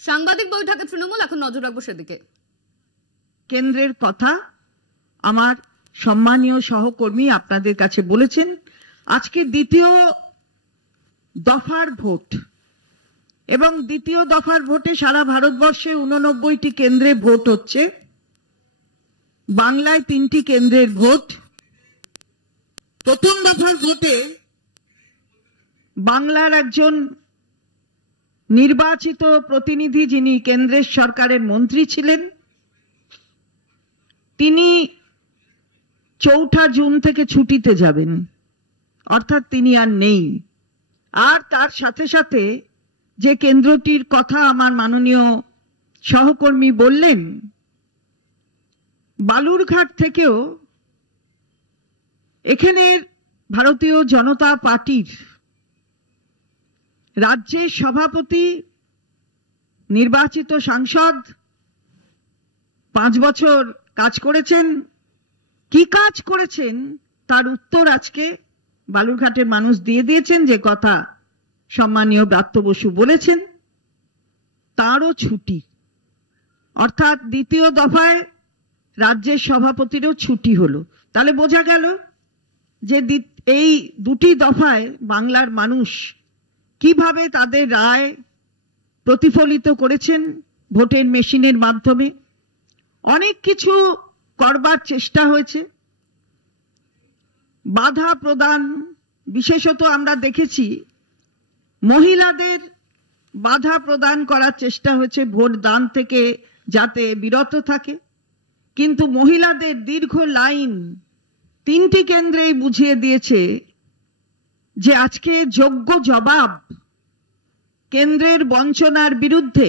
সাংবাদিক বৈঠকে তৃণমূল, এখন নজর রাখবো সেদিকে। কেন্দ্রের কথা আমার সম্মানীয় সহকর্মী আপনাদের কাছে বলেছেন। আজকে দ্বিতীয় দফার ভোট, এবং দ্বিতীয় দফার ভোটে সারা ভারতবর্ষে 89টি কেন্দ্রে ভোট হচ্ছে। বাংলায় 3টি কেন্দ্রের ভোট। প্রথম দফার ভোটে বাংলার একজন নির্বাচিত প্রতিনিধি, যিনি কেন্দ্রের সরকারের মন্ত্রী ছিলেন, তিনি 4 জুন থেকে ছুটিতে যাবেন, অর্থাৎ তিনি আর নেই। আর তার সাথে সাথে যে কেন্দ্রটির কথা আমার মাননীয় সহকর্মী বললেন, বালুরঘাট থেকেও এখানের ভারতীয় জনতা পার্টির রাজ্যের সভাপতি, নির্বাচিত সাংসদ, 5 বছর কাজ করেছেন। কি কাজ করেছেন তার উত্তর আজকে বালুরঘাটের মানুষ দিয়ে দিয়েছেন। যে কথা সম্মানীয় ব্রাত্য বসু বলেছেন, তারও ছুটি, অর্থাৎ দ্বিতীয় দফায় রাজ্যের সভাপতিরও ছুটি হলো। তাহলে বোঝা গেল যে এই 2টি দফায় বাংলার মানুষ কিভাবে তাদের রায় প্রতিফলিত করেছেন ভোটের মেশিনের মাধ্যমে। অনেক কিছু করবার চেষ্টা হয়েছে, বাধা প্রদান, বিশেষত আমরা দেখেছি মহিলাদের বাধা প্রদান করার চেষ্টা হয়েছে ভোট দান থেকে যাতে বিরত থাকে। কিন্তু মহিলাদের দীর্ঘ লাইন 3টি কেন্দ্রেই বুঝিয়ে দিয়েছে যে আজকে যোগ্য জবাব কেন্দ্রের বঞ্চনার বিরুদ্ধে,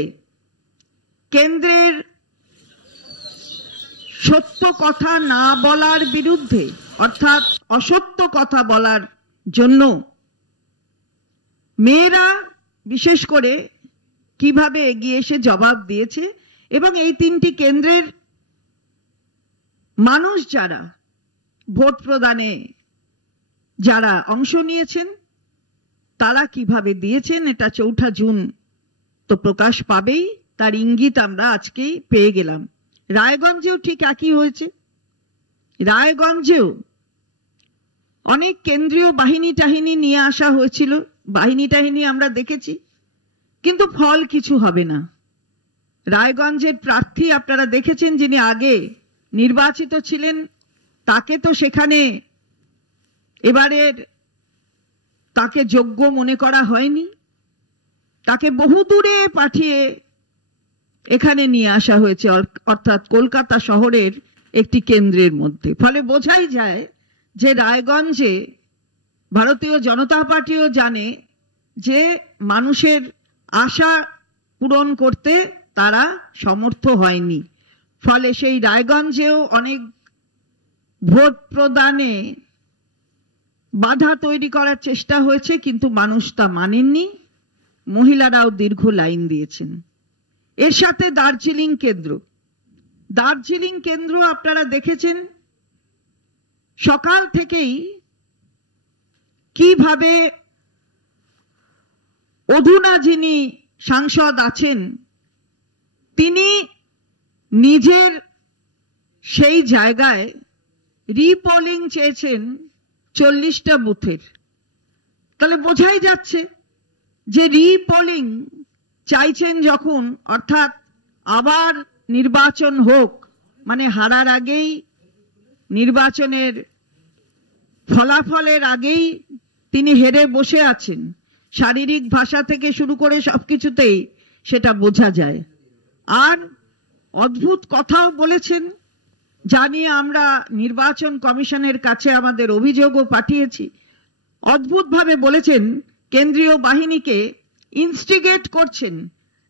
কেন্দ্রের সত্য কথা না বলার বিরুদ্ধে, অর্থাৎ অসত্য কথা বলার জন্য মেয়েরা বিশেষ করে কিভাবে এগিয়ে এসে জবাব দিয়েছে। এবং এই 3টি কেন্দ্রের মানুষ যারা ভোট প্রদানে যারা অংশ নিয়েছেন তারা কিভাবে দিয়েছেন, এটা 4 জুন তো প্রকাশ পাবেই, তার ইঙ্গিত আমরা আজকেই পেয়ে গেলাম। রায়গঞ্জেও ঠিক একই হয়েছে। রায়গঞ্জেও অনেক কেন্দ্রীয় বাহিনী টাহিনী নিয়ে আসা হয়েছিল, বাহিনী টাহিনী আমরা দেখেছি, কিন্তু ফল কিছু হবে না। রায়গঞ্জের প্রার্থী আপনারা দেখেছেন, যিনি আগে নির্বাচিত ছিলেন, তাকে তো সেখানে এবারের তাকে যোগ্য মনে করা হয়নি, তাকে বহুদূরে পাঠিয়ে এখানে নিয়ে আসা হয়েছে, অর্থাৎ কলকাতা শহরের একটি কেন্দ্রের মধ্যে। ফলে বোঝাই যায় যে রায়গঞ্জে ভারতীয় জনতা পার্টিও জানে যে মানুষের আশা পূরণ করতে তারা সমর্থ হয়নি। ফলে সেই রায়গঞ্জেও অনেক ভোট প্রদানে বাধা তৈরি করার চেষ্টা হয়েছে, কিন্তু মানুষ তা মানেননি। মহিলারাও দীর্ঘ লাইন দিয়েছেন। এর সাথে দার্জিলিং কেন্দ্র আপনারা দেখেছেন সকাল থেকেই কিভাবে অধুনা যিনি সাংসদ আছেন তিনি নিজের সেই জায়গায় রিপোলিং চেয়েছেন 40টা বুথের। তাহলে বোঝাই যাচ্ছে যে রিপোলিং চাইছেন যখন, অর্থাৎ আবার নির্বাচন হোক, মানে হারার আগেই, নির্বাচনের ফলাফলের আগেই তিনি হেরে বসে আছেন। শারীরিক ভাষা থেকে শুরু করে সবকিছুতেই সেটা বোঝা যায়। আর অদ্ভুত কথাও বলেছেন, জানিয়ে আমরা নির্বাচন কমিশনের কাছে আমাদের অভিযোগও পাঠিয়েছি। অদ্ভুতভাবে বলেছেন কেন্দ্রীয় বাহিনীকে ইনস্টিগেট করছেন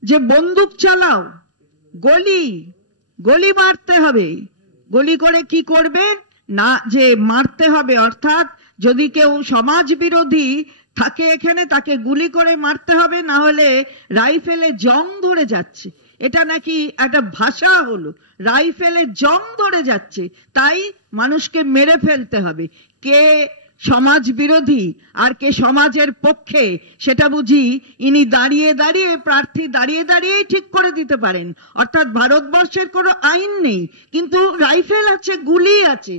যে বন্দুক চালাও, গলি মারতে হবে। গলি করে কি করবে না, যে মারতে হবে, অর্থাৎ যদি কেউ সমাজ বিরোধী থাকে এখানে তাকে গুলি করে মারতে হবে, না হলে রাইফেলে জং ধরে যাচ্ছে। এটা নাকি একটা ভাষা হলো, রাইফেলে জং ধরে যাচ্ছে, তাই মানুষকে মেরে ফেলতে হবে। কে সমাজ বিরোধী আর কে সমাজের পক্ষে সেটা বুঝি ইনি দাঁড়িয়ে দাঁড়িয়ে প্রার্থী দাঁড়িয়ে দাঁড়িয়েই ঠিক করে দিতে পারেন। অর্থাৎ ভারতবর্ষের কোনো আইন নেই, কিন্তু রাইফেল আছে, গুলি আছে।